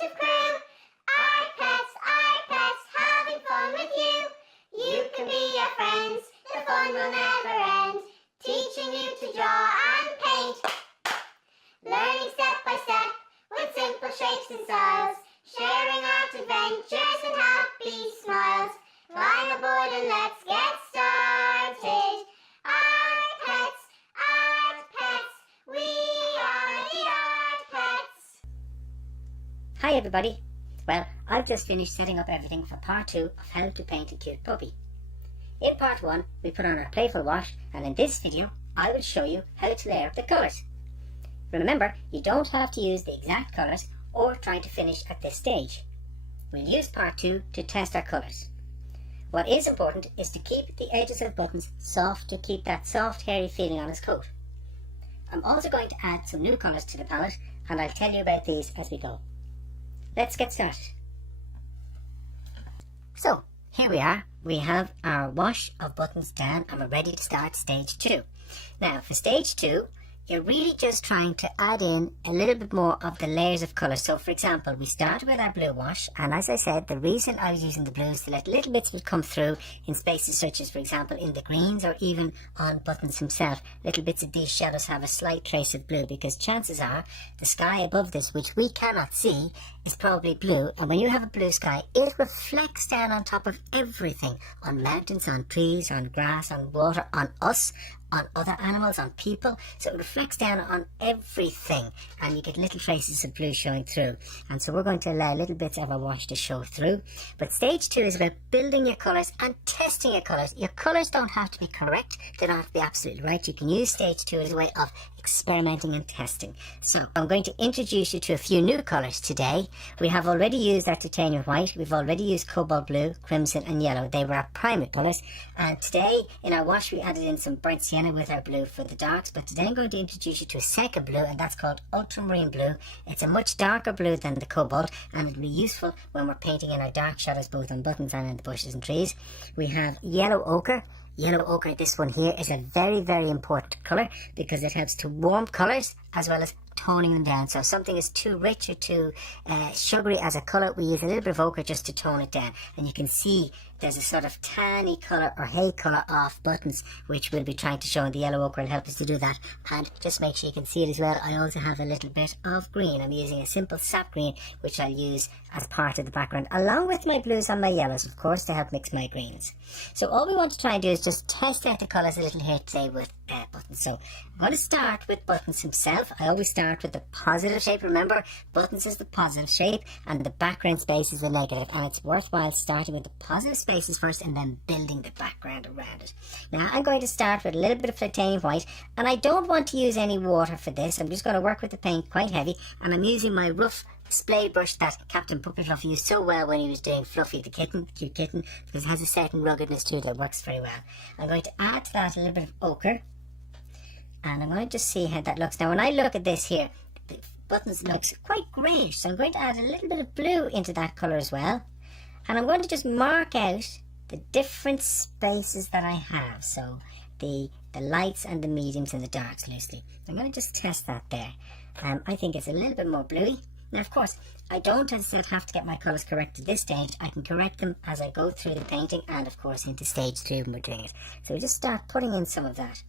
of crew. iPets, having fun with you. You can be our friends, the fun will never end. Teaching you to draw and paint. Learning step by step with simple shapes and styles. Sharing out adventures and happy smiles. Climb aboard and let's get started. Art Pets, we are the Art Pets. Hi everybody. Well, I've just finished setting up everything for part 2 of how to paint a cute puppy. In part 1, we put on our playful wash, and in this video, I will show you how to layer up the colours. Remember, you don't have to use the exact colours or try to finish at this stage. We'll use part 2 to test our colours. What is important is to keep the edges of buttons soft to keep that soft hairy feeling on his coat. I'm also going to add some new colours to the palette, and I'll tell you about these as we go. Let's get started. So, here we are. We have our wash of buttons done and we're ready to start stage 2. Now, for stage 2, you're really just trying to add in a little bit more of the layers of colour. So, for example, we started with our blue wash, and as I said, the reason I was using the blue is to let little bits of it come through in spaces such as, for example, in the greens or even on buttons himself. Little bits of these shadows have a slight trace of blue because chances are the sky above this, which we cannot see, is probably blue, and when you have a blue sky, it reflects down on top of everything, on mountains, on trees, on grass, on water, on us, on other animals, on people. So it reflects down on everything, and you get little traces of blue showing through. And so we're going to allow little bits of our wash to show through. But stage 2 is about building your colours and testing your colours. Your colours don't have to be correct, they don't have to be absolutely right. You can use stage 2 as a way of experimenting and testing. So I'm going to introduce you to a few new colours today. We have already used our titanium white, we've already used cobalt blue, crimson and yellow. They were our primary colours, and today in our wash we added in some burnt sienna with our blue for the darks. But today I'm going to introduce you to a second blue, and that's called ultramarine blue. It's a much darker blue than the cobalt, and it'll be useful when we're painting in our dark shadows both on buttons and in the bushes and trees. We have yellow ochre. Yellow ochre, this one here, is a very, very important colour because it helps to warm colours as well as toning them down. So if something is too rich or too sugary as a colour, we use a little bit of ochre just to tone it down. And you can see there's a sort of tanny colour or hay colour off buttons, which we'll be trying to show, and the yellow ochre will help us to do that. And just make sure you can see it as well, I also have a little bit of green. I'm using a simple sap green, which I'll use as part of the background, along with my blues and my yellows, of course, to help mix my greens. So all we want to try and do is just test out the colours a little here today with buttons. So I'm going to start with buttons himself. I always start with the positive shape. Remember, buttons is the positive shape and the background space is the negative, and it's worthwhile starting with the positive spaces first and then building the background around it. Now I'm going to start with a little bit of titanium white, and I don't want to use any water for this. I'm just going to work with the paint quite heavy, and I'm using my rough display brush that Captain Puppy Fluffy used so well when he was doing Fluffy the kitten, cute kitten, because it has a certain ruggedness to it that works very well. I'm going to add to that a little bit of ochre, and I'm going to just see how that looks. Now when I look at this here, the buttons looks quite greyish, so I'm going to add a little bit of blue into that colour as well, and I'm going to just mark out the different spaces that I have, so the lights and the mediums and the darks loosely. I'm going to just test that there. I think it's a little bit more bluey. Now, of course, I don't, as I said, have to get my colours correct at this stage. I can correct them as I go through the painting and, of course, into stage 3 when we're doing it. So we just start putting in some of that.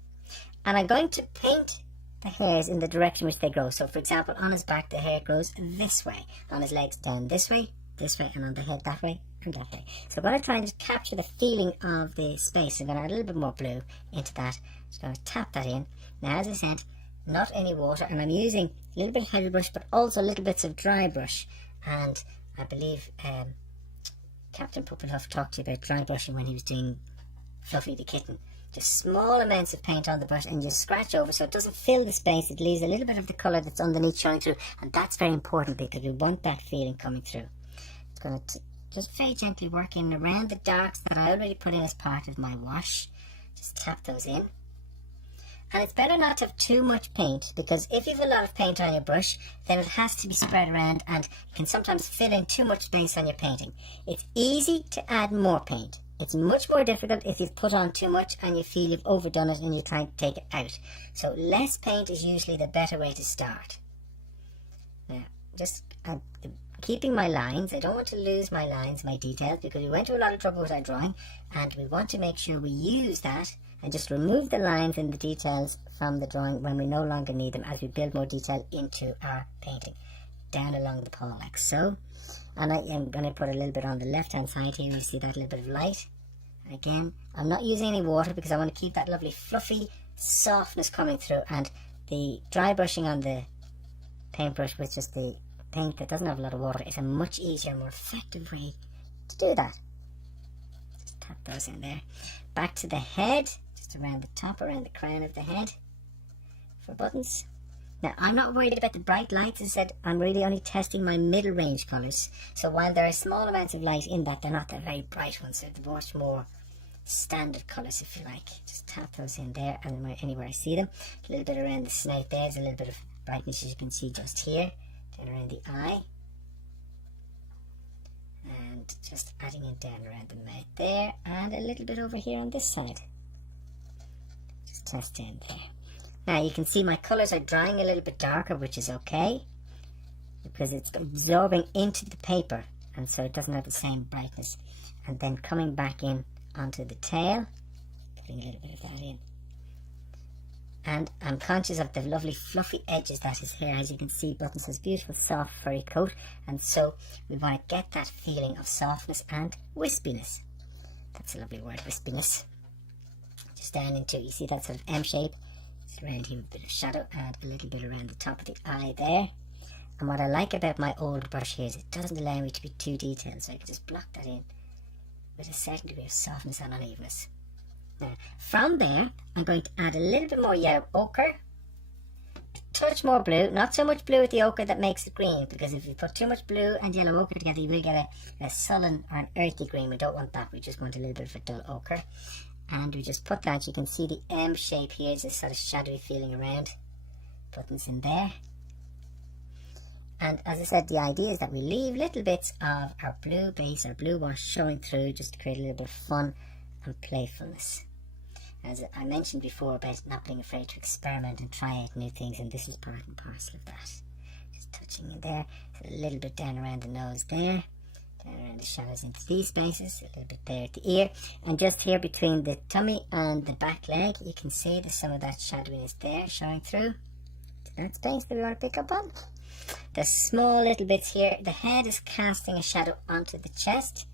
And I'm going to paint the hairs in the direction which they grow. So, for example, on his back, the hair grows this way. On his legs, down this way, and on the head that way, and that way. So I'm going to try and just capture the feeling of the space. I'm going to add a little bit more blue into that. Just going to tap that in. Now, as I said, not any water, and I'm using a little bit of heavy brush but also little bits of dry brush. And I believe Captain Puppethuff talked to you about dry brushing when he was doing Fluffy the kitten. Just small amounts of paint on the brush and just scratch over so it doesn't fill the space. It leaves a little bit of the colour that's underneath showing through, and that's very important because we want that feeling coming through. It's going to just very gently work in around the darks that I already put in as part of my wash. Just tap those in. And it's better not to have too much paint, because if you have a lot of paint on your brush, then it has to be spread around and it can sometimes fill in too much space on your painting. It's easy to add more paint. It's much more difficult if you've put on too much and you feel you've overdone it and you're trying to take it out. So less paint is usually the better way to start. Now, just add the keeping my lines. I don't want to lose my lines, my details, because we went to a lot of trouble with our drawing, and we want to make sure we use that and just remove the lines and the details from the drawing when we no longer need them, as we build more detail into our painting down along the paw like so. And I am going to put a little bit on the left hand side here. You see that little bit of light. And again, I'm not using any water because I want to keep that lovely fluffy softness coming through, and the dry brushing on the paintbrush with just the paint that doesn't have a lot of water is a much easier, more effective way to do that. Just tap those in there. Back to the head, just around the top, around the crown of the head for buttons. Now, I'm not worried about the bright lights. As I said, I'm really only testing my middle range colours. So while there are small amounts of light in that, they're not the very bright ones. They're much more standard colours, if you like. Just tap those in there and anywhere I see them. A little bit around the snout. There's a little bit of brightness, as you can see just here. Then around the eye. And just adding it down around the mouth there. And a little bit over here on this side. Just test in there. Now you can see my colours are drying a little bit darker, which is okay, because it's absorbing into the paper, and so it doesn't have the same brightness. And then coming back in onto the tail, putting a little bit of that in. And I'm conscious of the lovely fluffy edges that his hair, as you can see, Buttons has beautiful soft furry coat, and so we want to get that feeling of softness and wispiness. That's a lovely word, wispiness. Just down into, you see that sort of M shape. Around here with a bit of shadow, and a little bit around the top of the eye there. And what I like about my old brush here is it doesn't allow me to be too detailed, so I can just block that in with a certain degree of softness and unevenness. Now from there I'm going to add a little bit more yellow ochre, a touch more blue, not so much blue with the ochre that makes it green, because if you put too much blue and yellow ochre together you will get a sullen or an earthy green. We don't want that, we just want a little bit of a dull ochre. And we just put that, you can see the M shape here, is this sort of shadowy feeling around. Buttons in there. And as I said, the idea is that we leave little bits of our blue base, our blue wash showing through, just to create a little bit of fun and playfulness. As I mentioned before about not being afraid to experiment and try out new things, and this is part and parcel of that. Just touching in there, a little bit down around the nose there. Down around the shadows into these spaces, a little bit there at the ear, and just here between the tummy and the back leg you can see there's some of that shadowiness there showing through to that space that we want to pick up on. The small little bits here, the head is casting a shadow onto the chest,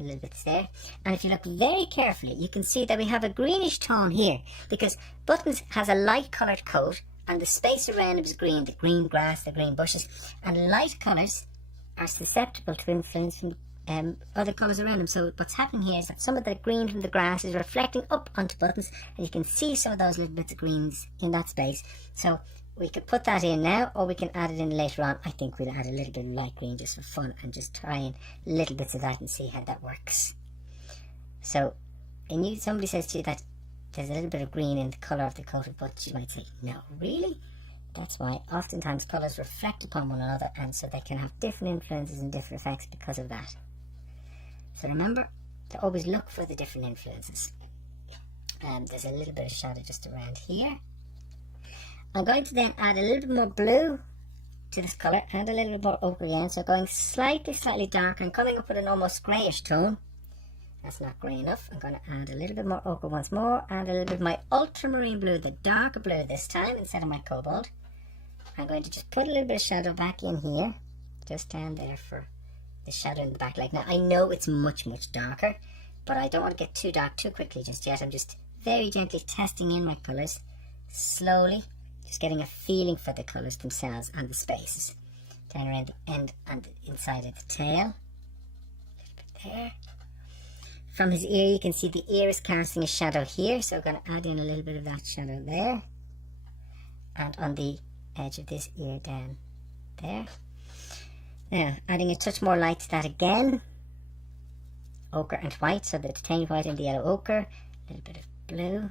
a little bit there, and if you look very carefully you can see that we have a greenish tone here, because Buttons has a light coloured coat and the space around him is green, the green grass, the green bushes, and light colours are susceptible to influence from other colours around them. So what's happening here is that some of the green from the grass is reflecting up onto Buttons, and you can see some of those little bits of greens in that space. So we could put that in now, or we can add it in later on. I think we'll add a little bit of light green just for fun and just try in little bits of that and see how that works. So somebody says to you that there's a little bit of green in the colour of the coat of Buttons, you might say, no, really? That's why oftentimes colours reflect upon one another, and so they can have different influences and different effects because of that. So remember to always look for the different influences. There's a little bit of shadow just around here. I'm going to then add a little bit more blue to this colour and a little bit more ochre again, so going slightly darker and coming up with an almost greyish tone. That's not grey enough. I'm going to add a little bit more ochre once more, and a little bit of my ultramarine blue, the darker blue this time instead of my cobalt. I'm going to just put a little bit of shadow back in here, just down there for the shadow in the back leg. Now I know it's much darker, but I don't want to get too dark too quickly just yet. I'm just very gently testing in my colours, slowly, just getting a feeling for the colours themselves and the spaces. Down around the end and the inside of the tail, a little bit there. From his ear you can see the ear is casting a shadow here, so I'm going to add in a little bit of that shadow there, and on the edge of this ear down there. Now adding a touch more light to that again, ochre and white, so the titanium white and the yellow ochre, a little bit of blue,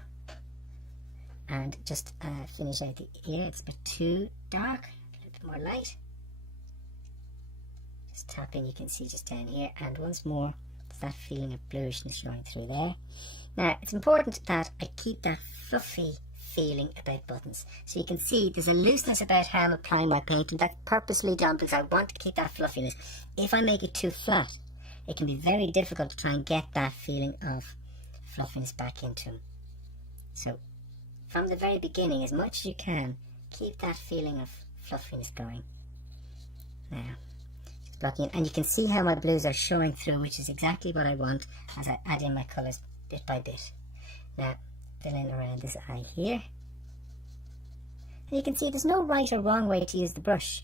and just finish out the ear. It's a bit too dark, a little bit more light. Just tap in, you can see just down here, and once more that feeling of bluishness showing through there. Now it's important that I keep that fluffy feeling about buttons. So you can see there's a looseness about how I'm applying my paint, and that's purposely done because I want to keep that fluffiness. If I make it too flat, it can be very difficult to try and get that feeling of fluffiness back into them. So from the very beginning, as much as you can, keep that feeling of fluffiness going. Now, just blocking it, and you can see how my blues are showing through, which is exactly what I want as I add in my colours bit by bit. Now, fill in around this eye here. And you can see there's no right or wrong way to use the brush.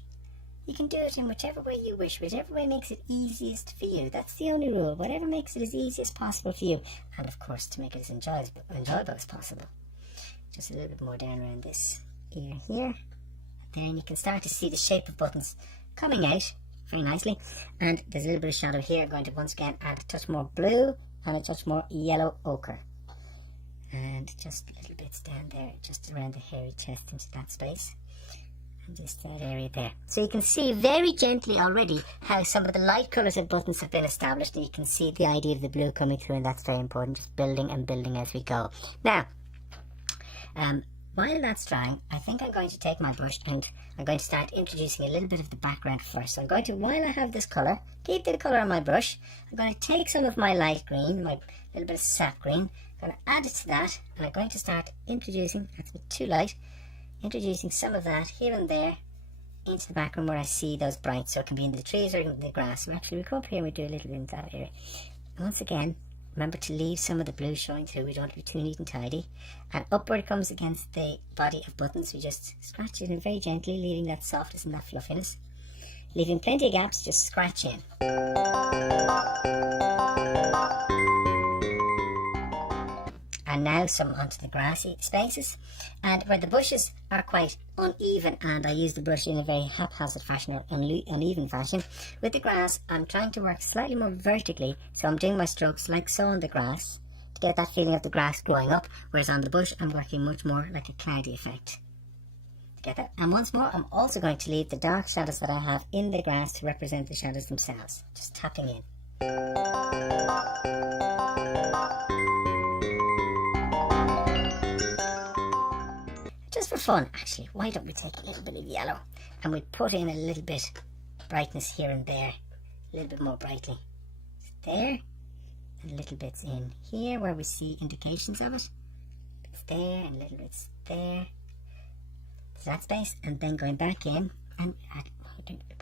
You can do it in whichever way you wish, whichever way makes it easiest for you. That's the only rule, whatever makes it as easy as possible for you. And of course, to make it as enjoyable as possible. Just a little bit more down around this ear here. Then you can start to see the shape of buttons coming out very nicely. And there's a little bit of shadow here. I'm going to once again add a touch more blue and a touch more yellow ochre. And just little bits down there, just around the hairy chest into that space. And just that area there. So you can see very gently already how some of the light colours of buttons have been established, and you can see the idea of the blue coming through, and that's very important, just building and building as we go. Now, while that's drying, I think I'm going to take my brush and I'm going to start introducing a little bit of the background first. So I'm going to, while I have this colour, keep the colour on my brush, I'm going to take some of my light green, my little bit of sap green, I'm going to add it to that, and I'm going to start introducing, that's a bit too light, introducing some of that here and there into the background where I see those brights. So it can be in the trees or in the grass. So actually we come up here and we do a little bit in that area. And once again, remember to leave some of the blue showing through. We don't want to be too neat and tidy. And up where it comes against the body of buttons, we just scratch it in very gently, leaving that softness and that fluffiness. Leaving plenty of gaps, just scratch in. And now some onto the grassy spaces, and where the bushes are quite uneven and I use the brush in a very haphazard fashion or uneven fashion. With the grass, I'm trying to work slightly more vertically, so I'm doing my strokes like so on the grass to get that feeling of the grass growing up, whereas on the bush I'm working much more like a cloudy effect. Get that? And once more, I'm also going to leave the dark shadows that I have in the grass to represent the shadows themselves, just tapping in. Just for fun, actually, why don't we take a little bit of yellow and we put in a little bit brightness here and there, a little bit more brightly. There, and little bits in here where we see indications of it. Bits there and little bits there. So that space, and then going back in, and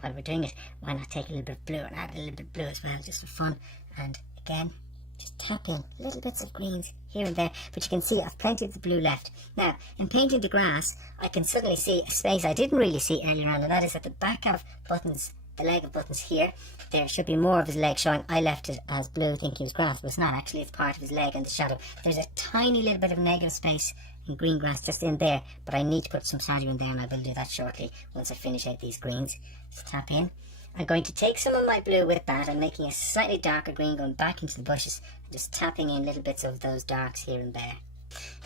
while we're doing it, why not take a little bit of blue and add a little bit of blue as well, just for fun. And again, just tap in little bits of greens here and there, but you can see I've plenty of the blue left. Now, in painting the grass, I can suddenly see a space I didn't really see earlier on, and that is at the back of buttons, the leg of buttons here. There should be more of his leg showing. I left it as blue thinking it was grass, but it's not actually, it's part of his leg and the shadow. There's a tiny little bit of negative space in green grass just in there, but I need to put some shadow in there, and I will do that shortly once I finish out these greens. Just tap in. I'm going to take some of my blue with that. I'm making a slightly darker green going back into the bushes and just tapping in little bits of those darks here and there.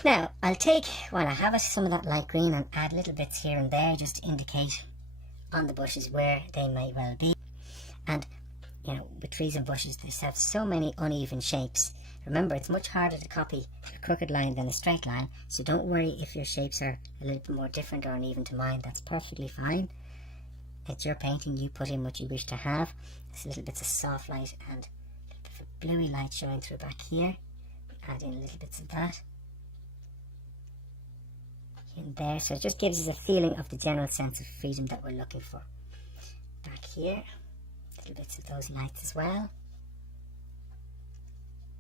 Now, I'll take, while I have it, some of that light green and add little bits here and there just to indicate on the bushes where they may well be. And, you know, with trees and bushes, they have so many uneven shapes. Remember, it's much harder to copy a crooked line than a straight line, so don't worry if your shapes are a little bit more different or uneven to mine. That's perfectly fine. It's your painting, you put in what you wish to have. There's little bits of soft light and a little bit of bluey light showing through back here. Add in little bits of that in there, so it just gives us a feeling of the general sense of freedom that we're looking for. Back here, little bits of those lights as well.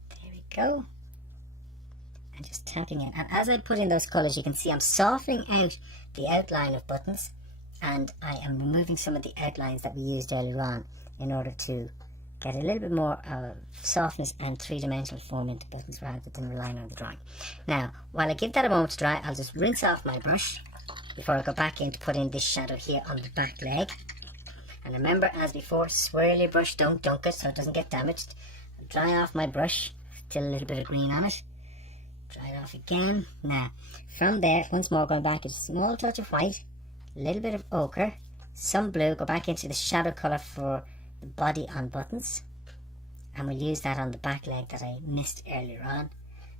There we go. And just tapping in. And as I put in those colours, you can see I'm softening out the outline of buttons, and I am removing some of the outlines that we used earlier on in order to get a little bit more softness and three-dimensional form into buttons rather than relying on the drawing. Now, while I give that a moment to dry, I'll just rinse off my brush before I go back in to put in this shadow here on the back leg. And remember, as before, swirl your brush, don't dunk it so it doesn't get damaged. I'll dry off my brush, still a little bit of green on it. Dry it off again. Now, from there, once more going back, a small touch of white, a little bit of ochre, some blue, go back into the shadow colour for the body on buttons, and we'll use that on the back leg that I missed earlier on.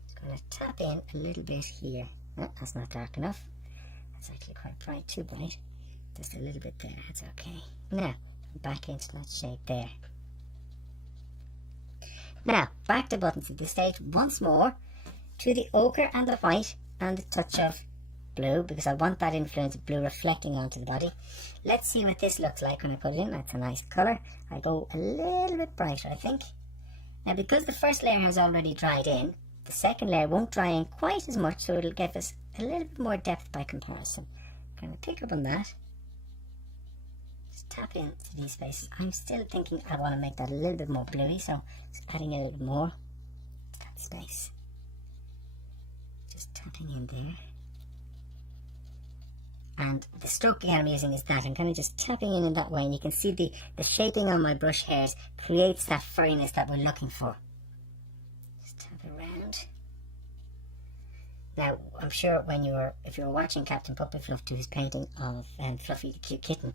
Just going to tap in a little bit here. No, that's not dark enough. That's actually quite bright, too bright. Just a little bit there, that's okay. Now, back into that shape there. Now, back to buttons at this stage once more, to the ochre and the white and a touch of blue, because I want that influence of blue reflecting onto the body. Let's see what this looks like when I put it in. That's a nice colour. I go a little bit brighter, I think. Now, because the first layer has already dried in, the second layer won't dry in quite as much, so it'll give us a little bit more depth by comparison. I'm going to pick up on that. Just tap into these spaces. I'm still thinking I want to make that a little bit more bluey, so just adding a little bit more to that space. Just tapping in there. And the stroke I'm using is that. I'm kind of just tapping in that way, and you can see the shaping on my brush hairs creates that furriness that we're looking for. Just tap around. Now, I'm sure if you were watching Captain Puppy Fluff do his painting of Fluffy the Cute Kitten,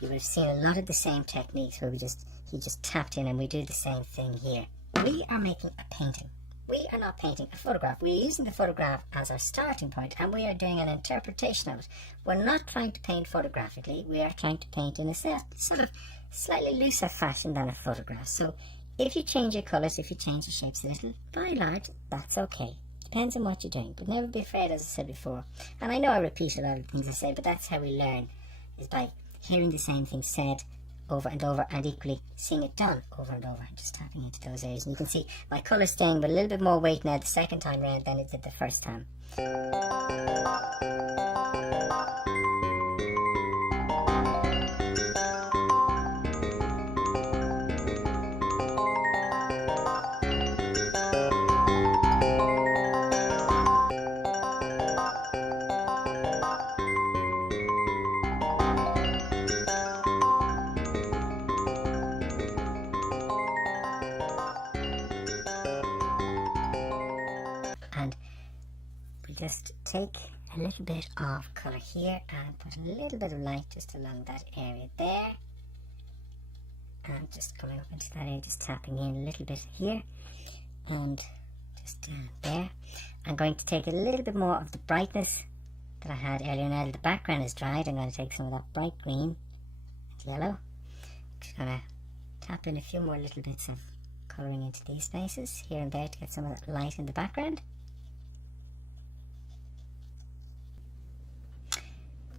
you would have seen a lot of the same techniques where he just tapped in, and we do the same thing here. We are making a painting. We are not painting a photograph. We are using the photograph as our starting point, and we are doing an interpretation of it. We're not trying to paint photographically. We are trying to paint in a sort of slightly looser fashion than a photograph. So if you change your colours, if you change your shapes a little, by and large, that's okay. Depends on what you're doing, but never be afraid, as I said before. And I know I repeat a lot of things I say, but that's how we learn, is by hearing the same thing said over and over, and equally seeing it done over and over, just tapping into those areas. And you can see my colour staying with a little bit more weight now the second time round than it did the first time. And we just take a little bit of colour here and put a little bit of light just along that area there, and just coming up into that area, just tapping in a little bit here and just down there. I'm going to take a little bit more of the brightness that I had earlier. Now that the background is dried, I'm going to take some of that bright green and yellow. Just going to tap in a few more little bits of colouring into these spaces here and there to get some of that light in the background.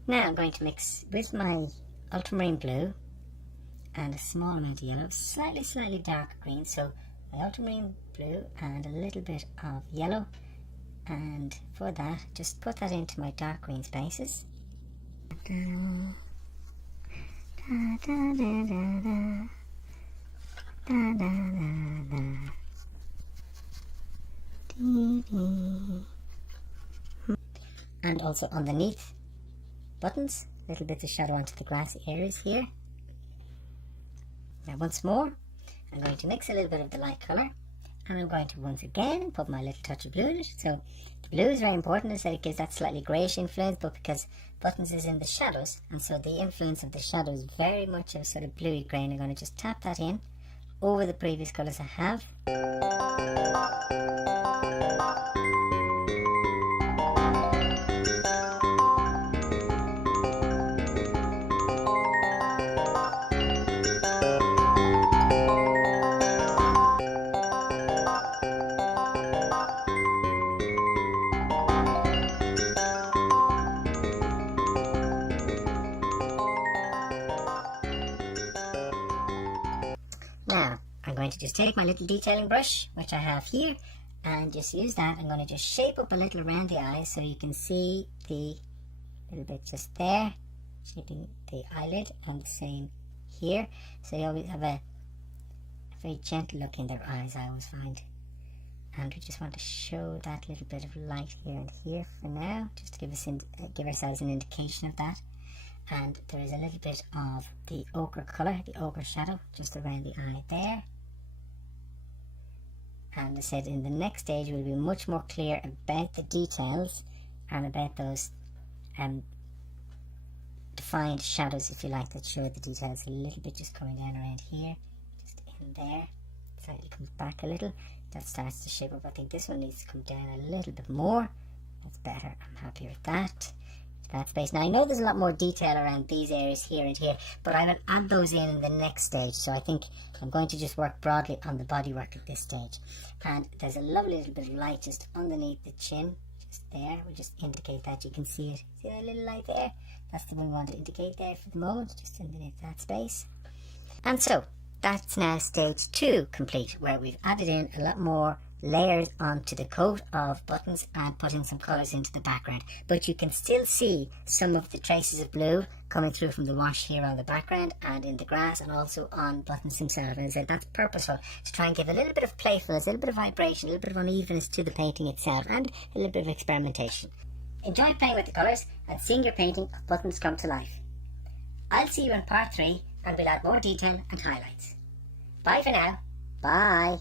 Now I'm going to mix with my ultramarine blue and a small amount of yellow, slightly darker green, so my ultramarine blue and a little bit of yellow, and for that just put that into my dark green spaces. And also underneath buttons, little bits of shadow onto the grassy areas here. Now once more, I'm going to mix a little bit of the light colour, and I'm going to once again put my little touch of blue in it. So the blue is very important, as it gives that slightly greyish influence, but because buttons is in the shadows, and so the influence of the shadow is very much a sort of bluey grey, and I'm going to just tap that in over the previous colours I have. Now, I'm going to just take my little detailing brush, which I have here, and just use that. I'm going to just shape up a little around the eyes so you can see the little bit just there, shaping the eyelid, and the same here. So you always have a very gentle look in their eyes, I always find. And we just want to show that little bit of light here and here for now, just to give ourselves an indication of that. And there is a little bit of the ochre colour, the ochre shadow, just around the eye there. And I said in the next stage we'll be much more clear about the details and about those defined shadows, if you like, that show the details a little bit, just coming down around here, just in there. Slightly comes back a little, that starts to shape up. I think this one needs to come down a little bit more, That's better. I'm happy with that. That space. Now I know there's a lot more detail around these areas here and here, but I will add those in the next stage. So I think I'm going to just work broadly on the bodywork at this stage. And there's a lovely little bit of light just underneath the chin, just there. We'll just indicate that. You can see it. See that little light there? That's the one we want to indicate there for the moment, just underneath that space. And so that's now stage 2 complete, where we've added in a lot more layers onto the coat of buttons and put in some colours into the background. But you can still see some of the traces of blue coming through from the wash here on the background and in the grass and also on buttons themselves. And so that's purposeful to try and give a little bit of playfulness, a little bit of vibration, a little bit of unevenness to the painting itself, and a little bit of experimentation. Enjoy playing with the colours and seeing your painting of buttons come to life. I'll see you in part 3, and we'll add more detail and highlights. Bye for now. Bye.